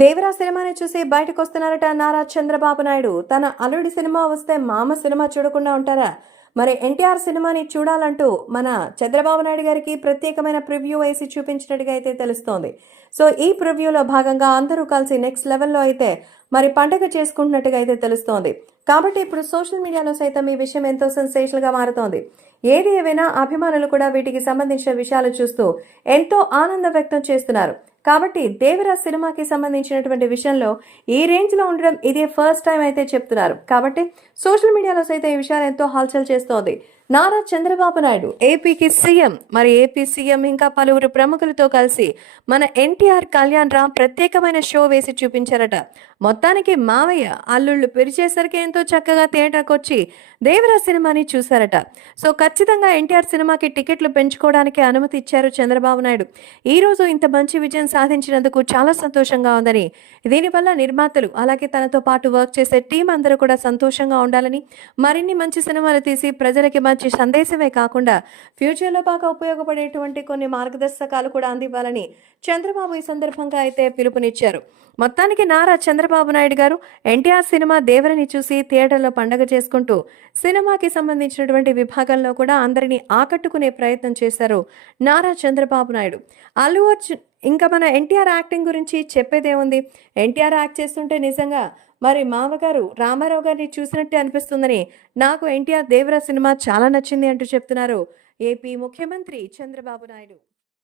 దేవరా సినిమాని చూసి బయటకు వస్తున్నారట నారా చంద్రబాబు నాయుడు. తన అల్లుడి సినిమా వస్తే మామ సినిమా చూడకుండా ఉంటారా? మరి ఎన్టీఆర్ సినిమాని చూడాలంటూ మన చంద్రబాబు నాయుడు గారికి ప్రత్యేకమైన ప్రివ్యూ వేసి చూపించినట్టుగా అయితే తెలుస్తోంది. సో ఈ ప్రివ్యూలో భాగంగా అందరూ కలిసి నెక్స్ట్ లెవెల్లో అయితే మరి పండగ చేసుకుంటున్నట్టుగా అయితే తెలుస్తోంది. కాబట్టి ఇప్పుడు సోషల్ మీడియాలో సైతం ఈ విషయం ఎంతో సెన్సేషన్గా మారుతోంది. ఏది ఏవైనా అభిమానులు కూడా వీటికి సంబంధించిన విషయాలు చూస్తూ ఎంతో ఆనందం వ్యక్తం చేస్తున్నారు. కాబట్టి దేవరా సినిమాకి సంబంధించినటువంటి విషయంలో ఈ రేంజ్లో ఉండడం ఇదే ఫస్ట్ టైం అయితే చెప్తున్నారు. కాబట్టి సోషల్ మీడియాలో సైతం ఈ విషయాలు ఎంతో హల్చల్ చేస్తోంది. నారా చంద్రబాబు నాయుడు ఏపీకి సీఎం మరి ఏపీ సీఎం ఇంకా పలువురు ప్రముఖులతో కలిసి మన ఎన్టీఆర్ కళ్యాణ్ రామ్ ప్రత్యేకమైన షో వేసి చూపించారట. మొత్తానికి మావయ్య అల్లుళ్ళు పెరిచేసరికి ఎంతో చక్కగా థియేటర్కి వచ్చి దేవరా సినిమాని చూశారట. సో ఖచ్చితంగా ఎన్టీఆర్ సినిమాకి టికెట్లు పెంచుకోవడానికి అనుమతి ఇచ్చారు చంద్రబాబు నాయుడు. ఈ రోజు ఇంత మంచి విజయం సాధించినందుకు చాలా సంతోషంగా ఉందని దీనివల్ల నిర్మాతలు అలాగే తనతో పాటు వర్క్ చేసే టీం అందరూ కూడా సంతోషంగా ఉండాలని మరిన్ని మంచి సినిమాలు తీసి ప్రజలకి మంచి సందేశమే కాకుండా ఫ్యూచర్లో బాగా ఉపయోగపడేటువంటి కొన్ని మార్గదర్శకాలు కూడా అందివ్వాలని చంద్రబాబు ఈ సందర్భంగా అయితే పిలుపునిచ్చారు. మొత్తానికి నారా చంద్రబాబు నాయుడు గారు ఎన్టీఆర్ సినిమా దేవరని చూసి థియేటర్లో పండగ చేసుకుంటూ సినిమాకి సంబంధించినటువంటి విభాగంలో కూడా అందరినీ ఆకట్టుకునే ప్రయత్నం చేశారు నారా చంద్రబాబు నాయుడు. అల్లు అర్జున్ ఇంకా మన ఎన్టీఆర్ యాక్టింగ్ గురించి చెప్పేదేముంది? ఎన్టీఆర్ యాక్ట్ చేస్తుంటే నిజంగా మరి మామగారు రామారావు గారిని చూసినట్టే అనిపిస్తుందని నాకు ఎన్టీఆర్ దేవరా సినిమా చాలా నచ్చింది అంటూ చెప్తున్నారు. ఏపీ ముఖ్యమంత్రి చంద్రబాబు నాయుడు.